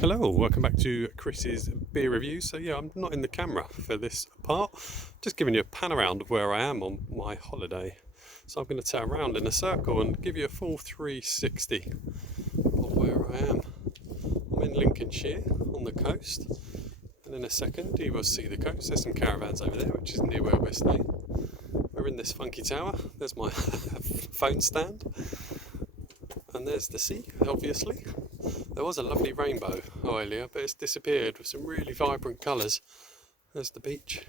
Hello, welcome back to Chris's beer review. So yeah, I'm not in the camera for this part, just giving you a pan around of where I am on my holiday. So I'm going to turn around in a circle and give you a full 360 of where I am. I'm in Lincolnshire on the coast, and in a second you will see the coast. There's some caravans over there, which is near where we're staying. We're in this funky tower. There's my phone stand, and there's the sea, obviously. There was a lovely rainbow earlier, but it's disappeared with some really vibrant colours. There's the beach.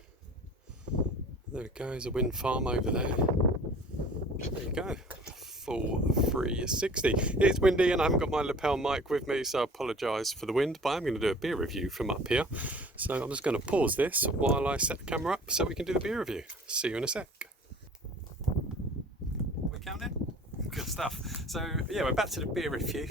There we go, there's a wind farm over there. There you go, full 360. It's windy and I haven't got my lapel mic with me, so I apologise for the wind, but I'm going to do a beer review from up here. So I'm just going to pause this while I set the camera up so we can do the beer review. See you in a sec. We counting? Good stuff. So yeah, we're back to the beer review.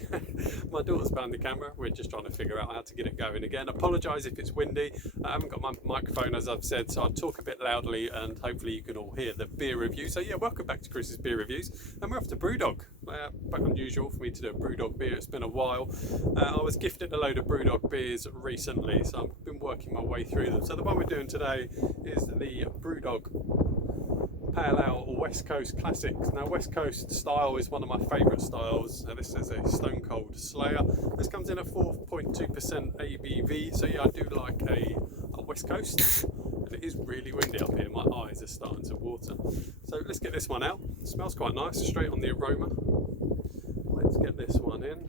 My daughter's behind the camera. We're just trying to figure out how to get it going again. Apologise if it's windy. I haven't got my microphone, as I've said, so I'll talk a bit loudly and hopefully you can all hear the beer review. So yeah, welcome back to Chris's beer reviews, and we're off to Brewdog. Back unusual for me to do a Brewdog beer. It's been a while. I was gifted a load of Brewdog beers recently, so I've been working my way through them. So the one we're doing today is the Brewdog Pale Ale West Coast Classics. Now, West Coast style is one of my favourite styles. This is a Stone Cold Slayer. This comes in at 4.2% ABV, so yeah, I do like a West Coast. And it is really windy up here, my eyes are starting to water. So let's get this one out. It smells quite nice, straight on the aroma. Let's get this one in.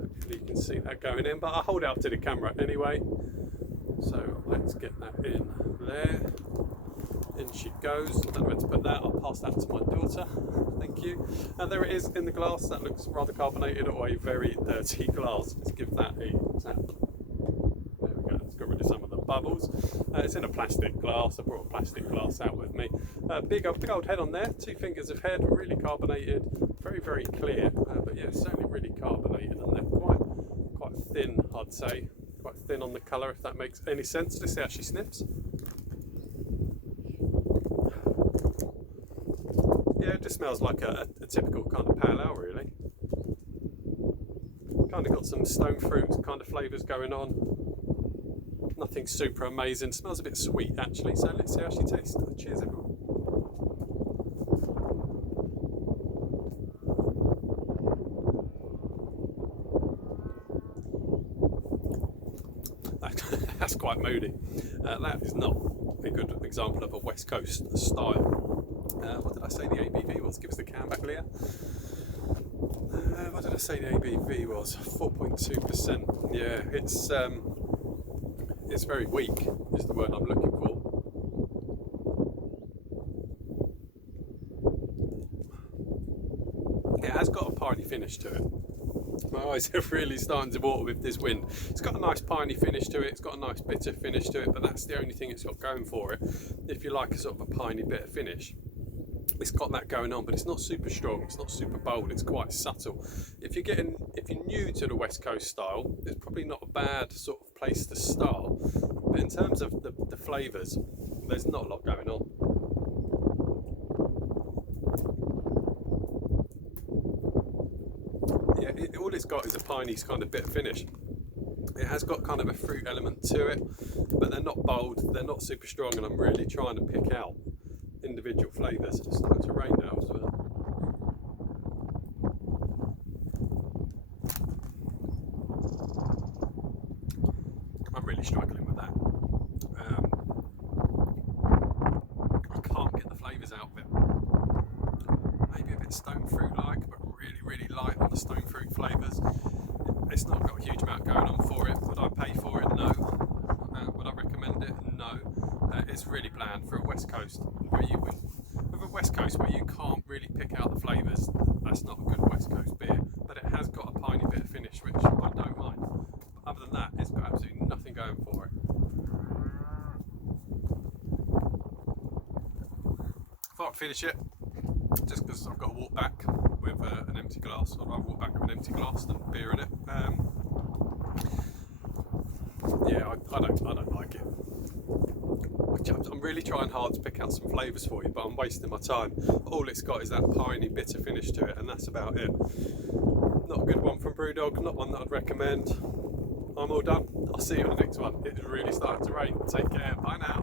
Hopefully you can see that going in, but I'll hold it up to the camera anyway. So let's get that in there. In she goes. I don't know where to put that. I'll pass that to my daughter. Thank you. And there it is in the glass. That looks rather carbonated, or a very dirty glass. Let's give that a tap. There we go. It's got rid of some of the bubbles. It's in a plastic glass. I brought a plastic glass out with me. Big old head on there. 2 fingers of head. Really carbonated. Very, very clear. But yeah, certainly really carbonated, and they're quite thin, I'd say. Quite thin on the colour, if that makes any sense. Let's see how she sniffs. Yeah, it just smells like a typical kind of pale ale, really. Kind of got some stone fruit kind of flavours going on. Nothing super amazing. Smells a bit sweet, actually. So let's see how she tastes. Cheers, everyone. That's quite moody. That is not a good example of a West Coast style. What did I say the ABV was? Give us the can back, Leah. What did I say the ABV was? 4.2%. Yeah, it's very weak, is the word I'm looking for. It has got a piney finish to it. My eyes are really starting to water with this wind. It's got a nice piney finish to it, it's got a nice bitter finish to it, but that's the only thing it's got going for it. If you like a sort of a piney bitter finish, it's got that going on, but it's not super strong, it's not super bold, it's quite subtle. If you're new to the West Coast style, it's probably not a bad sort of place to start. But in terms of the flavours, there's not a lot going on. Yeah, all it's got is a piney kind of bitter finish. It has got kind of a fruit element to it, but they're not bold, they're not super strong, and I'm really trying to pick out individual flavours. It's starting to rain now as well. I'm really struggling with that. I can't get the flavours out of it. Maybe a bit stone fruit like, but really, really light on the stone fruit flavours. It's not got a huge amount going on for it. Would I pay for it? No. Would I recommend it? No. It's really bland for a West Coast where you can't really pick out the flavours. That's not a good West Coast beer, but it has got a piney bit of finish, which I don't mind. But other than that, it's got absolutely nothing going for it. I thought I'd finish it just because I've got to walk back with an empty glass. I'd rather walk back with an empty glass than beer in it. Yeah, I don't like it. I'm really trying hard to pick out some flavours for you, but I'm wasting my time. All it's got is that piney bitter finish to it, and that's about it. Not a good one from Brewdog, not one that I'd recommend. I'm all done. I'll see you in the next one. It's really starting to rain. Take care. Bye now.